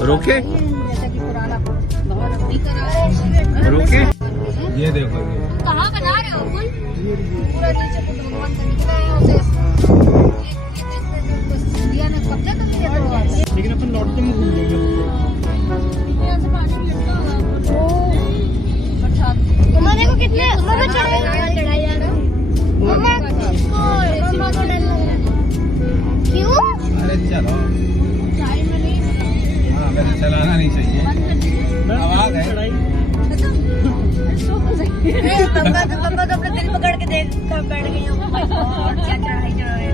रोके जैसा कि पुराना भवन अभी करा है। रोके ये देखो कहाँ बना रहे हो कुल? पूरा नीचे बुद्ध भगवान का निकला है उसे इंडिया ने कब्जा कर लिया तो लेकिन अपन लौटते में घूम लेंगे। यहाँ से पानी गिरता होगा बरसात। मम्मा देखो कितने मम्मा चढ़ाई जा रहा है। मम्मा को डर लग रहा है। क्यों? अरे चलो चाय में नहीं। हाँ वैसे चलाना नहीं चाहिए आवाज है। पापा तो अपने दिल पकड़ के देख कर बैठ गई हूँ। और क्या चढ़ाई चढ़ा है।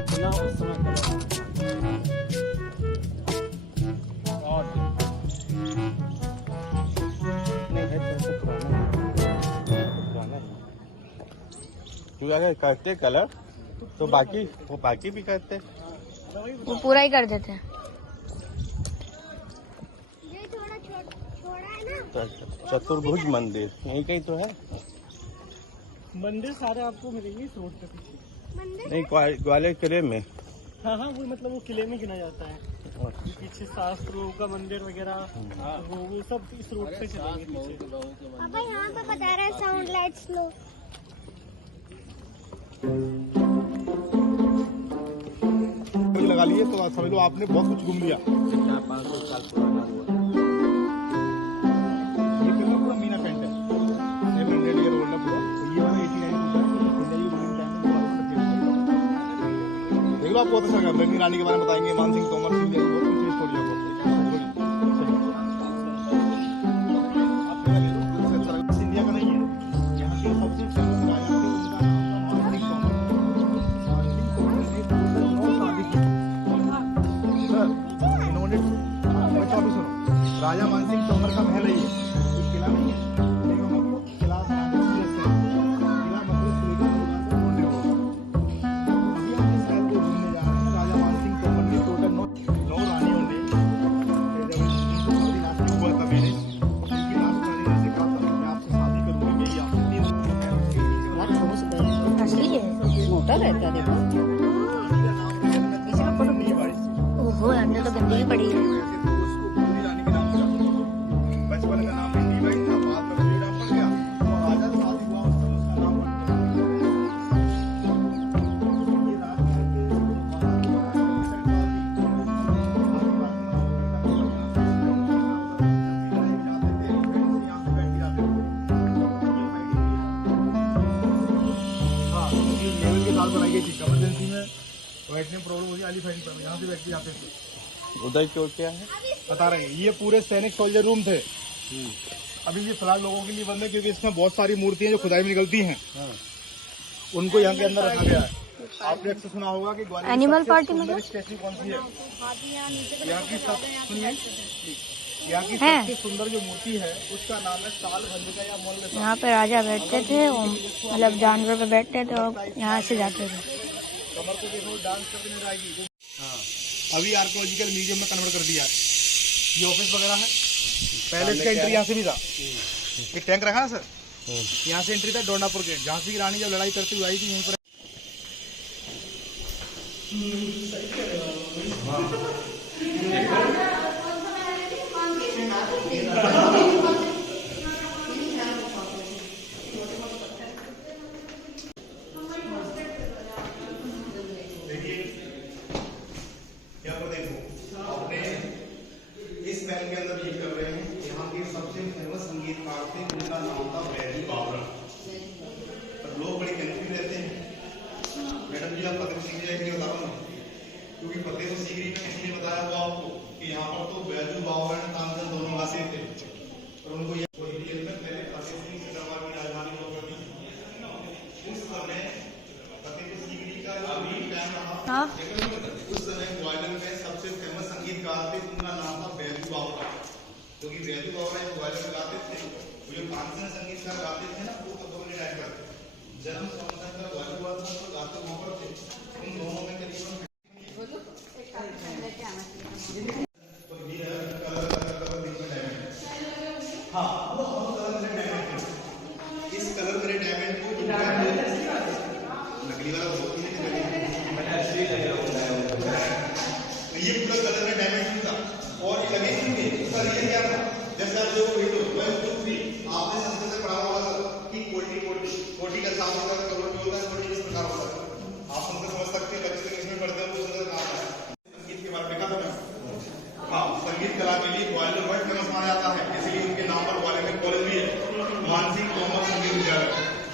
तू अगर करते कलर तो बाकी वो बाकी भी करते वो पूरा ही कर देते हैं। चतुर्भुज मंदिर यही कहीं तो है। मंदिर सारे आपको मिलेंगे इस रोड पे पीछे। नहीं ग्वालियर किले में। हाँ हाँ वो मतलब वो किले में गिना जाता है। पीछे शास्त्रों का मंदिर वगैरह वो सब इस रोड पे चलेंगे पीछे। पापा यहाँ पे बता रहा है साउंड लाइट स्लो। लगा लिए तो समझ लो आपने बहुत कुछ घूम लिया। 500 साल पुराना हुआ ये कितना पूरा मीना पेंट है 700 ईयर ओल्ड है पूरा। ये वाला 89 देख लो आपको पता चलेगा। रंगी रानी के बारे में बताएंगे, मान सिंह तोमर सिंह बहुत कुछ स्टोरी है। इंडिया का नहीं है यहाँ के सबसे फेमस राजा थे उनका नाम था मान सिंह तोमर। इन्होंने राजा मान सिंह तोमर का महल है ये किला नहीं है लेकिन हम आपको किला बनाने की जैसे किला मतलब अभी हम इस महल को घूमने जा रहे हैं। राजा मान सिंह तोमर के टोटल 9 रानियों ने जब हुआ था मेरे उनकी लास्ट रानी से कहा था मैं आपसे शादी करूंगी मेरी आपसे असली है मोटा रहता है देखो। ओहो अंदर तो गंदगी पड़ी है। बचपन का नाम हिंदी भाई था, बाद में मेरा नाम पड़ गया तो राजा शादी हुआ उसका नाम पड़ गया। ये हाँ लेवल के साथ बनाई गई थी। इमरजेंसी में बैठने में प्रॉब्लम होती है एलिफेंट पर यहाँ से व्यक्ति जाते थे। उधर क्यों क्या है बता रहे हैं ये पूरे सैनिक सोल्जर रूम थे। अभी ये फिलहाल लोगों के लिए बंद है क्योंकि इसमें बहुत सारी मूर्तियां जो खुदाई में निकलती हैं उनको यहाँ के अंदर रखा गया है। आपने अक्सर सुना होगा कि ग्वालियर एनिमल सबसे पार्टी सुंदर में स्टैचू कौन सी है। यहाँ की सुनिए यहाँ की है? सबसे सुंदर जो मूर्ति है उसका नाम है साल भंजिका या मोल। यहाँ पे राजा बैठते थे मतलब जानवर पे बैठते थे और यहाँ से जाते थे। कमर को देखो डांस करके नहीं आएगी। अभी आर्कोलॉजिकल म्यूजियम में कन्वर्ट कर दिया है। ये ऑफिस वगैरह है। पहले इसका एंट्री यहाँ से भी था। एक टैंक रखा है सर यहाँ से एंट्री था डोंडापुर गेट। झांसी की रानी जब लड़ाई करती हुई आई थी यहीं पर। यहाँ पर देखो आपने इस महल के अंदर विजिट कर रहे हैं। यहाँ के सबसे फेमस संगीतकार थे उनका नाम था बैजू बावरा। पर लोग बड़े कंफ्यूज रहते हैं। मैडम जी आप फतेह सिंह जी के बताओ ना क्योंकि फतेह सिंह जी ने किसी ने बताया हुआ आपको कि यहाँ पर तो बैजू बावरा और तानसेन दोनों वासी थे और उनको ये पहले फतेह सिंह के दरबार की राजधानी हुआ करती थी। उस समय फतेह सिंह जी का जो टाइम रहा उस समय ग्वालियर में सबसे फेमस संगीतकार थे उनका नाम था बैजू बावरा। क्योंकि बैजू बावरा एक ग्वालियर में गाते थे वो जो तानसेन संगीतकार गाते थे ना वो तब अपने टाइम पर जन्म संस्थान का ग्वालियर वाला था तो गाते वहाँ पर थे। उन दोनों में करीबन हाँ वो कलर मेरे डायमंड इस कलर मेरे डायमंड को नकली वाला बहुत ही तो ये पूरा कलर में डायमंड था और लगे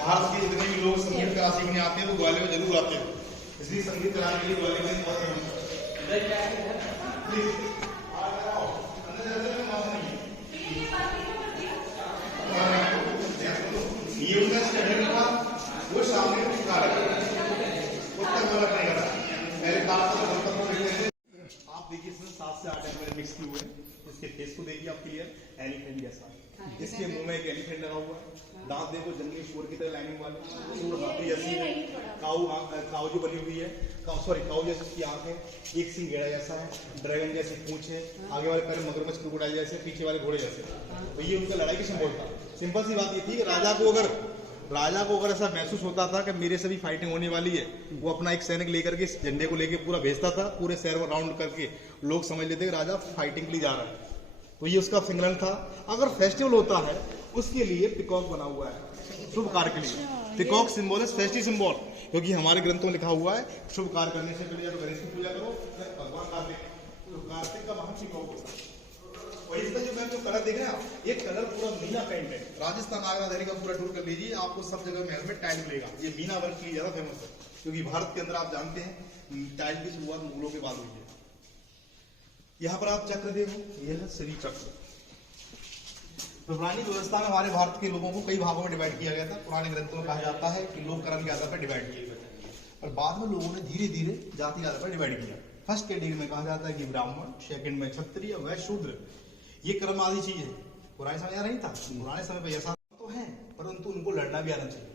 भारत के जितने भी लोग संगीत कला सीखने आते हैं वो ग्वालियर में जरूर आते हैं, इसलिए संगीत कला के लिए ग्वालियर में बहुत फेमस है। ये उनका स्टडी था, वो सामने सिखा रहे हैं, उसका गलत नहीं करा। पहले आप देखिए इसमें 7 से 8 एमएल मिक्स किए हुए हैं। इसके फेस को देखिए आप क्लियर, एलिफेंट जैसा। इसके मुंह में एक एलिफेंट लगा हुआ है, दांत देखो जंगली शुअर की तरह लाइनिंग वाली, सूर हाथी जैसी है, काऊ जो बनी हुई है, काऊ जैसी उसकी आंख है, एक सिंह गेड़ा जैसा है, ड्रैगन जैसी पूंछ है, आगे वाले पैर मगरमच्छ क्रोकोडाइल जैसे, पीछे वाले घोड़े जैसे। तो ये उनका लड़ाई की सिंबल था। सिंपल सी बात ये थी कि राजा को अगर ऐसा महसूस होता था कि मेरे से भी फाइटिंग होने वाली है, वो अपना एक सैनिक लेकर के झंडे को लेकर पूरा भेजता था, पूरे शहर में राउंड करके लोग समझ लेते कि राजा फाइटिंग के लिए जा रहा है। तो ये उसका सिग्नल था। अगर फेस्टिवल होता है उसके लिए पिकॉक बना हुआ है शुभ कार्य के लिए। पिकॉक सिंबल है फेस्टिव सिंबल, क्योंकि हमारे ग्रंथों में लिखा हुआ है शुभ कार्य करने से पहले या तो गणेश की पूजा करो, भगवान कार्तिक का महान पिकॉक होता है। और इसका जो मैं कलर देख रहे हैं आप, ये कलर पूरा मीना पेंट है। राजस्थान आगरा दिल्ली का पूरा टूर कर लीजिए, आपको सब जगह महल में टाइल मिलेगा। ये मीना वर्क के लिए ज्यादा फेमस है, क्योंकि भारत के अंदर आप जानते हैं टाइल की शुरुआत मुगलों के बाद हुई है। यहाँ पर आप चक्र देखो, यह है श्री चक्र। तो पुरानी व्यवस्था में हमारे भारत के लोगों को कई भागों में डिवाइड किया गया था। पुराने ग्रंथों में कहा जाता है कि लोग कर्म के आधार पर डिवाइड किए गए, और बाद में लोगों ने धीरे धीरे जाति के आधार पर डिवाइड किया। फर्स्ट कैटेगरी में कहा जाता है कि ब्राह्मण, सेकंड में क्षत्रिय, वैश्य, शूद्र। ये कर्म आदि चीज है। पुराने समय नहीं था, पुराने समय पर ऐसा तो है, परंतु उनको लड़ना भी आना चाहिए।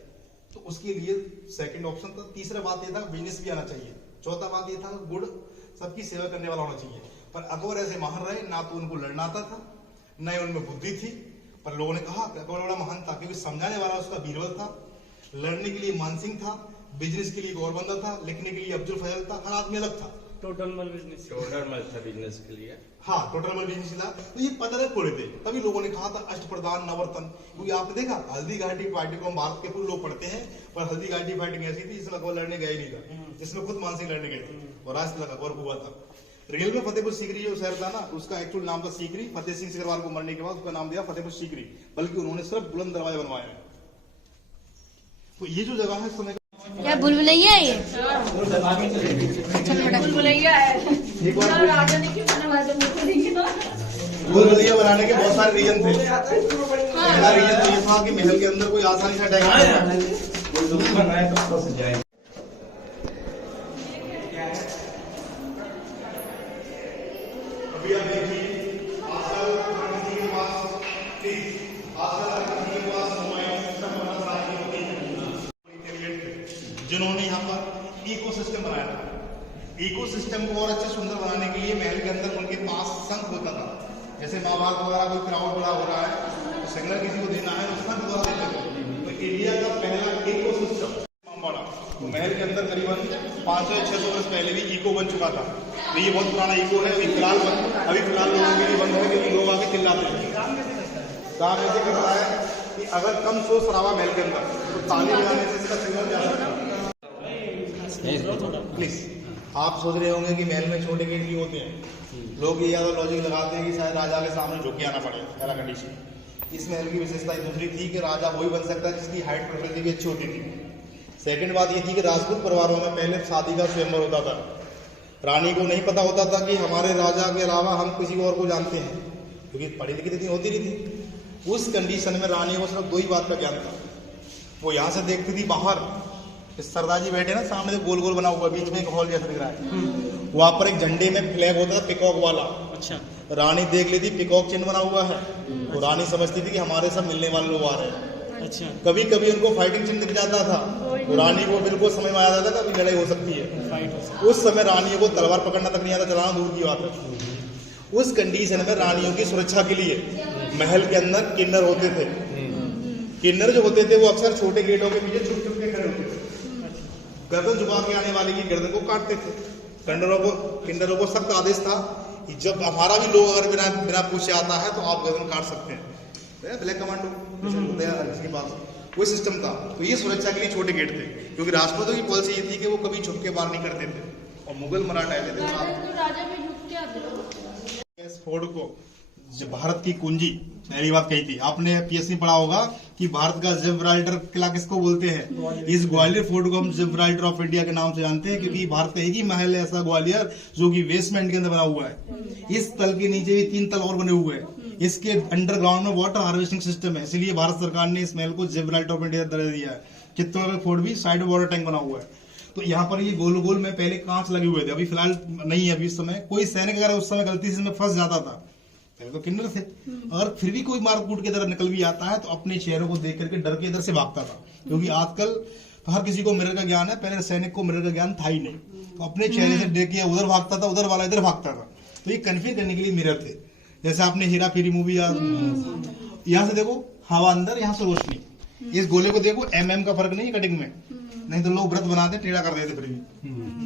तो उसके लिए सेकंड ऑप्शन था। तीसरा बात यह था बिजनेस भी आना चाहिए। चौथा बात यह था गुड़ सबकी सेवा करने वाला होना चाहिए। पर अकबर ऐसे महान रहे, ना तो उनको लड़ना आता था, न ही उनमें बुद्धि थी। पर लोगों ने कहा अकबर बड़ा महान था, क्योंकि समझाने वाला उसका बीरबल था, लड़ने के लिए मानसिंह था, बिजनेस के लिए गौरबंदा था, लिखने के लिए अब्दुल फजल था। हर आदमी अलग था। टोटल मल बिजनेस था बिजनेस के लिए। हाँ, टोटल मल बिजनेस था। तो ये पता नहीं थोड़े थे, तभी लोगों ने कहा था अष्टप्रधान नवर्तन। क्योंकि आपने देखा हल्दी घाटी पार्टी को हम भारत के पूरे लोग पढ़ते हैं, पर हल्दी घाटी फाइटिंग ऐसी थी जिसमें अकबर लड़ने गए नहीं था, जिसमें खुद मानसिंह लड़ने गए थे, और आज तक अकबर हुआ था। रियल में फतेहपुर सीकरी जो शहर था ना, उसका एक्चुअल नाम था सीकरी। फतेह सिंह सिकरवाल को मरने के बाद उसका नाम दिया फतेहपुर सीकरी, बल्कि उन्होंने सिर्फ बुलंद दरवाजा बनवाया है। तो ये जो जगह है समय क्या बुलबुलैया है ये? बुलबुलैया है। राजा ने क्यों बनवाया था? बुलबुलैया बनाने के बहुत सारे रीजन थे। पहला रीजन तो ये था कि महल के अंदर कोई आसानी से अटैक ना करे। अभी आप देखिए आजकल के पास जिन्होंने यहाँ पर इको सिस्टम बनाया था। इको सिस्टम को और अच्छा सुंदर बनाने के लिए महल के अंदर उनके पास संघ होता था। जैसे महाभारत वगैरह कोई क्राउड बड़ा हो रहा है तो सिग्नल किसी को देना है तो संघ द्वारा देते थे। तो इंडिया का पहला इको सिस्टम बना। तो महल के अंदर करीबन 500 या 600 वर्ष पहले भी इको बन चुका था। तो ये बहुत पुराना इको है। अभी फिलहाल लोगों के लिए बंद है, क्योंकि लोग आके चिल्लाते हैं। काम ऐसे कर रहा है कि अगर कम शोर शराबा महल के अंदर तो ताली बजाने से इसका सिग्नल जा सकता है। प्लीज, आप सोच रहे होंगे कि महल में छोटे गेट क्यों होते हैं। लोग ये ज्यादा लॉजिक लगाते हैं कि शायद राजा के सामने झुक के आना पड़े, पहला कंडीशन। इस महल की विशेषता दूसरी थी कि राजा वही बन सकता है जिसकी हाइट प्रकृति भी अच्छी होती थी। सेकंड बात ये थी कि राजपूत परिवारों में पहले शादी का स्वयंवर होता था। रानी को नहीं पता होता था कि हमारे राजा के अलावा हम किसी और को जानते हैं, क्योंकि पढ़ी लिखी इतनी होती नहीं थी। उस कंडीशन में रानी को सिर्फ दो ही बात का ज्ञान था। वो यहाँ से देखती थी बाहर सरदार जी बैठे ना सामने से गोल गोल बना हुआ, बीच में एक हॉल जैसा दिख रहा है, वहां पर एक झंडे में फ्लैग होता था पिकॉक वाला। अच्छा, रानी देख लेती पिकॉक चिन्ह बना हुआ है, तो रानी समझती थी कि हमारे सब मिलने वाले लोग आ रहे हैं। अच्छा, कभी कभी उनको फाइटिंग चिन्ह दिख जाता था, तो रानी को बिल्कुल समझ में आ जाता था कि लड़ाई हो सकती है। उस समय रानियों को तलवार पकड़ना तक नहीं आता, चलाना दूर की बात है। उस कंडीशन में रानियों की सुरक्षा के लिए महल के अंदर किन्नर होते थे। किन्नर जो होते थे वो अक्सर छोटे गेटों के पीछे छुप छुप के खड़े होते थे। गर्दन झुका के आने वाले की गर्दन को काटते थे। किन्नरों को सख्त आदेश था कि जब हमारा भी लोग अगर बिना पूछे आता है तो आप गर्दन काट सकते हैं। ब्लैक कमांडो जिसके पास वो सिस्टम था। तो ये सुरक्षा के लिए छोटे गेट थे, क्योंकि राजपूतों की पॉलिसी ये थी कि वो कभी छुप के बाहर नहीं करते थे। और मुगल मराठा ऐसे थे, फोर्ट को भारत की कुंजी, पहली बात कही थी आपने, पीएससी पढ़ा होगा कि भारत का जिब्राल्टर किला किसको बोलते हैं। इस ग्वालियर फोर्ट को हम जिब्राल्टर ऑफ इंडिया के नाम से जानते हैं, क्योंकि भारत का एक ही महल है ऐसा ग्वालियर जो कि बेसमेंट के अंदर बना हुआ है। इस तल के नीचे भी 3 तल और बने हुए हैं। इसके अंडरग्राउंड में वाटर हार्वेस्टिंग सिस्टम है, इसलिए भारत सरकार ने इस महल को जिब्राल्टर ऑफ इंडिया दर्जा दिया है। चित्तौड़गढ़ फोर्ट भी साइड में वाटर टैंक बना हुआ है। तो यहाँ पर ये गोल गोल में पहले कांच लगे हुए थे, अभी फिलहाल नहीं है। अभी इस समय कोई सैनिक अगर उस समय गलती से इसमें फंस जाता था, पहले तो किन्नर थे, अगर फिर भी कोई मारकूट की तरह निकल भी आता है तो अपने चेहरों को देख करके डर के इधर से भागता था, क्योंकि आजकल हर किसी को मिरर का ज्ञान है, पहले सैनिक को मिरर का ज्ञान था ही नहीं। तो अपने चेहरे से देख के उधर भागता था, उधर वाला इधर भागता था। तो ये कन्फ्यूज करने के लिए मिरर थे। जैसे आपने हेरा फेरी मूवी याद, यहाँ से देखो हवा अंदर, यहाँ से रोशनी। इस गोले को देखो, MM का फर्क नहीं है कटिंग में, नहीं तो लोग व्रत बनाते टेढ़ा कर देते फिर भी।